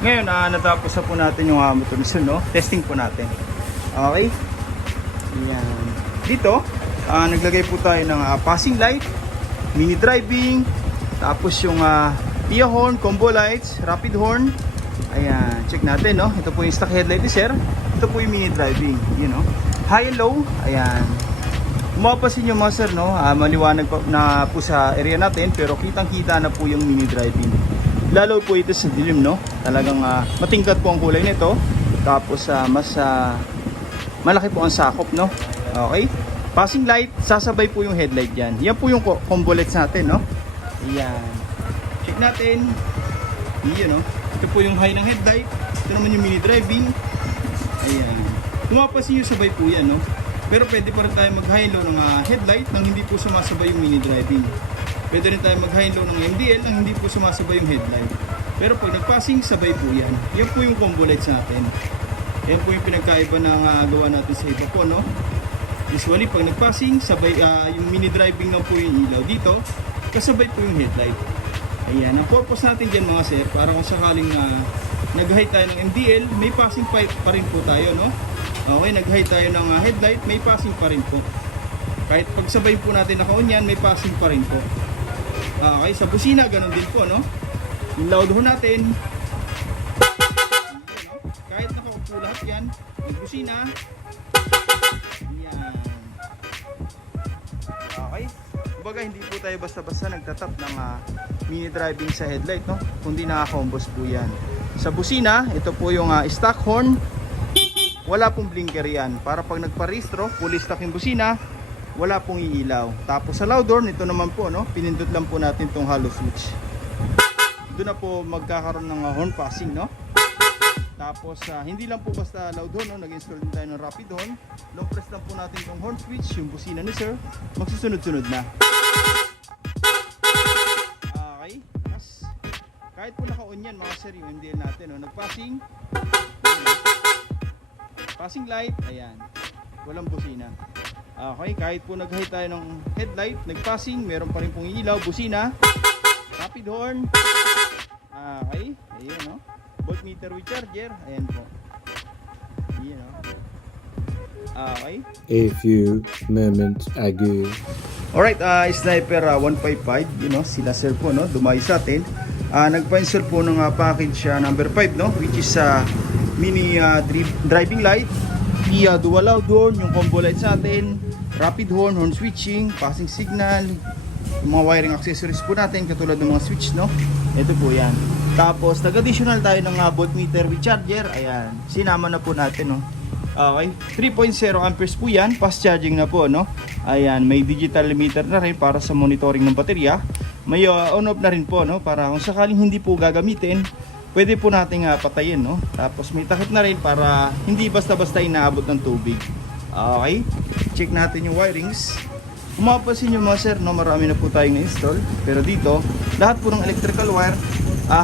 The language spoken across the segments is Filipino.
Ngayon, natapos na po natin yung motor mission, no? Testing po natin. Okay? Ayan. Dito, naglagay po tayo ng passing light, mini driving, tapos yung PIA horn, combo lights, rapid horn. Ayan, check natin, no? Ito po yung stock headlight ni sir. Ito po yung mini driving, you know. High and low, ayan. Mapapansin nyo mga sir, no? Maliwanag na po sa area natin, pero kitang-kita na po yung mini driving. Lalo po ito sa dilim, no? Talagang matingkad po ang kulay nito. Tapos mas malaki po ang sakop, no? Okay? Passing light, sasabay po yung headlight dyan. Yan po yung combo lights natin, no? Ayan. Check natin. Yan, no? Ito po yung high ng headlight. Ito naman yung mini driving. Ayan. Mapapansin nyo, sabay po yan, no? Pero pwede pa rin tayo mag-high low ng headlight nang hindi po sumasabay yung mini driving. Pwede rin tayo mag-high low ng MDL nang hindi po sumasabay yung headlight. Pero pag nag-passing, sabay po yan. Yan po yung combo lights natin. Yan po yung pinagkaiba ng gawa natin sa iba po, no? Usually, pag nag-passing, sabay, yung mini driving lang po yung ilaw dito. Kasabay po yung headlight. Ayan. Ang purpose natin dyan mga sir, para kung sakaling nag-high tayo ng MDL, may passing pa rin po tayo, no? Okay, nag-high tayo ng headlight, may passing pa rin po. Kahit pagsabay po natin naka-on yan, may passing pa rin po. Okay, sa busina, ganun din po, no? Yung loud horn natin, kahit nakaupo lahat yan, nagbusina. Yan. Okay. Kumbaga, hindi po tayo basta-basta nagtatap ng mini driving sa headlight, no? Kundi naka-combos po yan. Sa busina, ito po yung stock horn. Wala pong blinker yan. Para pag nagparehistro, fully stock yung busina, wala pong iilaw. Tapos sa loud horn, ito naman po, no? Pinindot lang po natin itong hollow switch. Doon na po magkakaroon ng horn passing, no? Tapos hindi lang po basta loud horn, no? Nag-install din tayo ng rapid horn. Long press lang po natin itong horn switch, yung busina ni sir, magsusunod-sunod na. Okay. Tapos, kahit po naka-on yan mga sir, yung MDL natin, no? Nag-passing. Passing light, ayan. Walang busina. Okay, kahit po nag-high tayo ng headlight, nag-passing, meron pa rin pong ilaw, busina, rapid horn. Okay, ayan, no? Voltmeter with charger, ayan po. Ayan, no? Okay. A few moments ago. Alright, Sniper 155, you know, sila sir po, no? Dumayo sa atin. Nagpa-install po ng package number 5, no? Which is mini driving light, PIA dual loud horn, yung combo lights natin, rapid horn, horn switching, passing signal, yung mga wiring accessories po natin katulad ng mga switch, no? Ito po yan. Tapos nag-additional tayo ng voltmeter with charger. Ayan, sinama na po natin, no? Okay, 3.0 amperes po yan, fast charging na po, no? Ayan, may digital limiter na rin para sa monitoring ng baterya. May on off na rin po, no? Para kung sakaling hindi po gagamitin, pwede po nating patayin, no? Tapos may takip na rin para hindi basta-basta inaabot ng tubig. Okay? Check natin yung wirings. Kung mapapansin nyo mga sir, no, marami na po tayong na-install. Pero dito, lahat po ng electrical wire,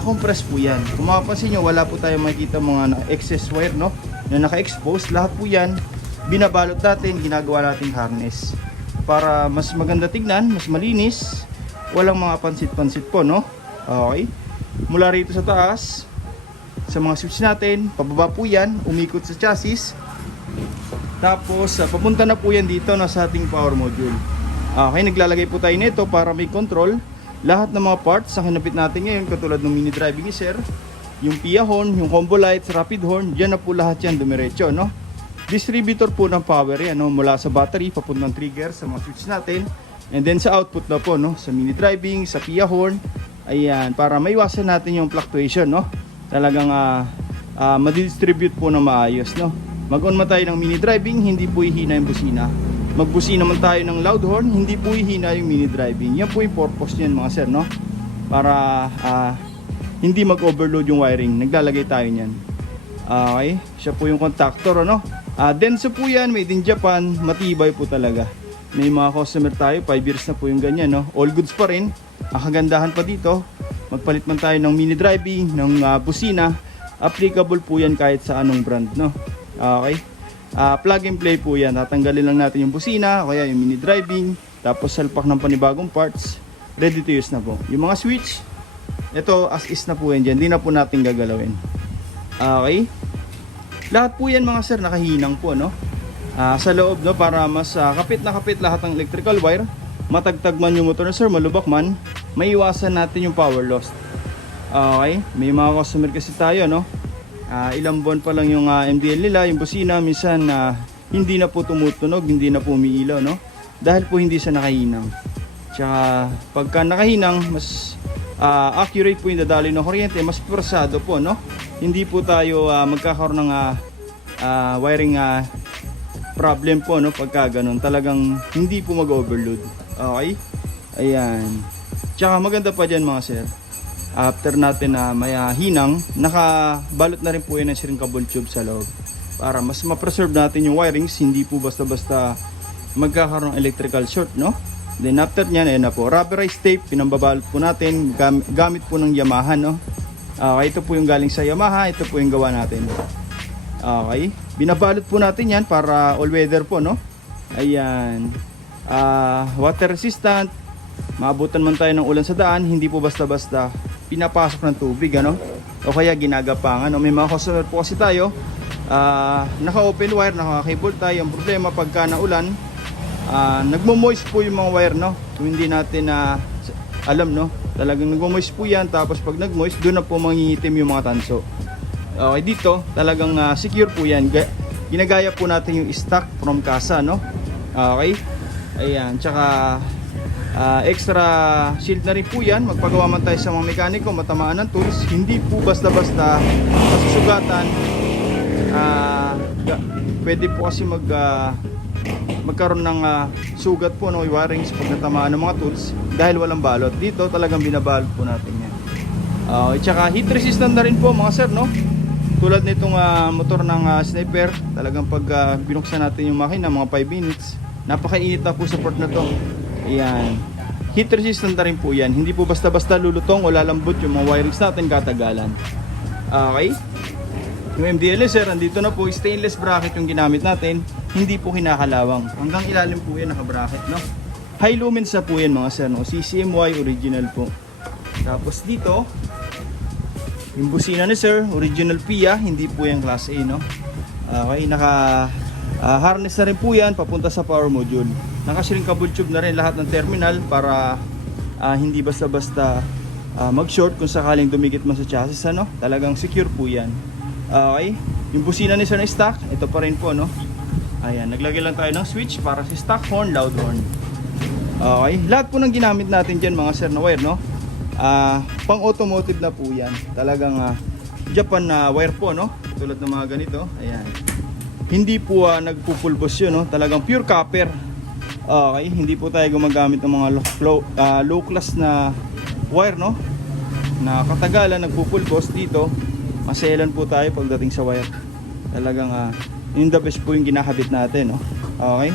compress po yan. Kung mapapansin nyo, wala po tayong makikita mga excess wire, no, na naka-expose. Lahat po yan, binabalot natin, ginagawa nating harness. Para mas maganda tignan, mas malinis, walang mga pansit-pansit po, no? Okay? Mula rito sa taas, sa mga switch natin, pababa po yan, umikot sa chassis. Tapos papunta na po yan dito na sa ating power module. Okay, naglalagay po tayo nito para may control. Lahat ng mga parts ang hinapit natin ngayon, katulad ng mini driving ni sir, yung PIA horn, yung combo lights, rapid horn, dyan na po lahat yan dumiretso, no? Distributor po ng power yan, no? Mula sa battery, papuntang trigger sa mga switch natin. And then sa output na po, no? Sa mini driving, sa PIA horn. Ayan, para maiwasan natin yung fluctuation, no? Talagang madidistribute po ng maayos, no? Mag-on man tayo ng mini driving, hindi po ihina yung busina. Magbusina naman tayo ng loud horn, hindi po ihina yung mini driving. Yan po yung purpose niyan mga sir, no? Para hindi mag-overload yung wiring. Naglalagay tayo niyan. Okay, siya po yung contactor, ano? Denso po yan, made in Japan, matibay po talaga. May mga customer tayo, 5 years na po yung ganyan, no? All goods pa rin. Ang kagandahan pa dito, magpalit man tayo ng mini driving, ng busina, applicable po yan kahit sa anong brand, no? Okay, plug and play po yan. Tatanggalin lang natin yung busina, kaya yung mini driving, tapos salpak ng panibagong parts, ready to use na po. Yung mga switch, ito as is na po yan dyan, hindi na po natin gagalawin. Okay? Lahat po yan mga sir nakahinang po, no? Sa loob, no, para mas kapit na kapit lahat ng electrical wire. Matagtag man yung motor na sir, malubak man, maiwasan natin yung power loss. Okay? May mga customer kasi tayo, no? Ilang buwan pa lang yung MDL nila, yung busina, minsan hindi na po tumutunog, hindi na po umiilaw, no? Dahil po hindi siya nakahinang. Tsaka pagka nakahinang, mas accurate po yung dadaloy ng kuryente, mas persado po, no? Hindi po tayo magkakaroon ng wiring problem po, no? Pagka ganun, talagang hindi po mag-overload. Okay? Ayan. Tsaka maganda pa dyan mga sir, after natin may hinang, nakabalot na rin po yan ng shrinkable tube sa loob para mas ma-preserve natin yung wirings, hindi po basta-basta magkakaroon ng electrical short, no? Then after nyan, ayun na po, rubberized tape, pinambabalot po natin, gamit po ng Yamaha, no? Okay, ito po yung galing sa Yamaha, ito po yung gawa natin. Okay, binabalot po natin yan para all weather po, no? Ayan, water resistant, maabutan man tayo ng ulan sa daan, hindi po basta-basta pinapasok ng tubig, ano? O kaya ginagapangan, no? May mga customer po kasi tayo, naka-open wire, naka-cable tie. Ang problema pagka naulan, nagmo-moist po yung mga wire, no? Kung hindi natin alam, no? Talagang nagmo-moist po yan, tapos pag nag-moist, doon na po mangingitim yung mga tanso. Okay, dito talagang secure po yan. Ginagaya po natin yung stock from casa, no? Okay, ayan, tsaka extra shield na rin po yan. Magpagawa man tayo sa mga mekaniko, matamaan ng tools, hindi po basta-basta masusugatan. Pwede po kasi magkaroon ng sugat po, no, wirings pag natamaan ng mga tools dahil walang balot. Dito talagang binabalot po natin yan. Tsaka heat resistant na rin po mga sir, no? Tulad nitong motor ng Sniper, talagang pag binuksan natin yung makina mga 5 minutes, napakainit na po sa port na to. Ayan, heat resistant na rin po yan, hindi po basta-basta lulutong o lalambot yung mga wirings natin katagalan. Okay, yung MDL sir, andito na po, stainless bracket yung ginamit natin, hindi po kinakalawang, hanggang ilalim po yan naka-bracket, no? High lumens na po yan mga sir, no? CCMY original po. Tapos dito, yung busina ni sir, original PIA, hindi po yung class A, no? Okay, naka harness na rin po yan papunta sa power module. Naka-shrinkable tube na rin lahat ng terminal para hindi basta-basta mag-short kung sakaling dumikit man sa chassis, ano? Talagang secure po yan. Okay, yung busina ni sir na stock, ito pa rin po, no? Ayan, naglagay lang tayo ng switch para sa stock horn, loud horn. Okay, lahat po ng ginamit natin dyan mga sir na wire, no? Pang automotive na po yan. Talagang Japan na wire po, no? Tulad ng mga ganito. Ayan, hindi po nagpupulbos yun, no? Talagang pure copper. Okay, hindi po tayo gumagamit ng mga low class na wire, no? Na katagalan nagpupulbos. Dito maselan po tayo pagdating sa wire. Talagang yung the best po yung ginakabit natin, no? Okay,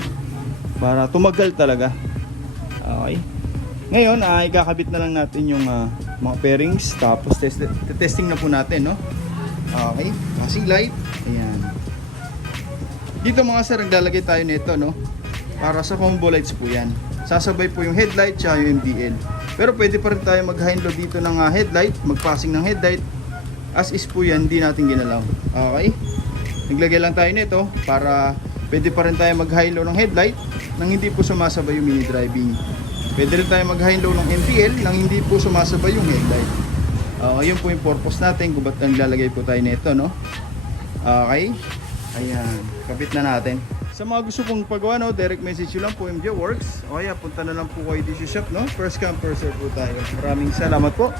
para tumagal talaga. Okay, ngayon ikakabit na lang natin yung mga bearings, tapos testing na po natin, no? Okay, passing light. Ayan, dito mga sir, naglalagay tayo nito, no? Para sa combo lights po yan. Sasabay po yung headlight tsaka yung MDL. Pero pwede pa rin tayo mag-high and low dito ng headlight, mag-passing ng headlight. As is po yan, hindi natin ginalaw. Okay, naglagay lang tayo nito para pwede pa rin tayo mag-high and low ng headlight nang hindi po sumasabay yung mini driving. Pwede rin tayo mag-high and low ng MDL nang hindi po sumasabay yung headlight. Yun po yung purpose natin kung ba't naglalagay po tayo nito, no? Okay, ayan, kapit na natin. Sa mga gusto pong pagawa, no, direct message nyo lang po, MJ Works. O kaya punta na lang po kayo dito sa shop, no? First come, first serve po tayo. Maraming salamat po.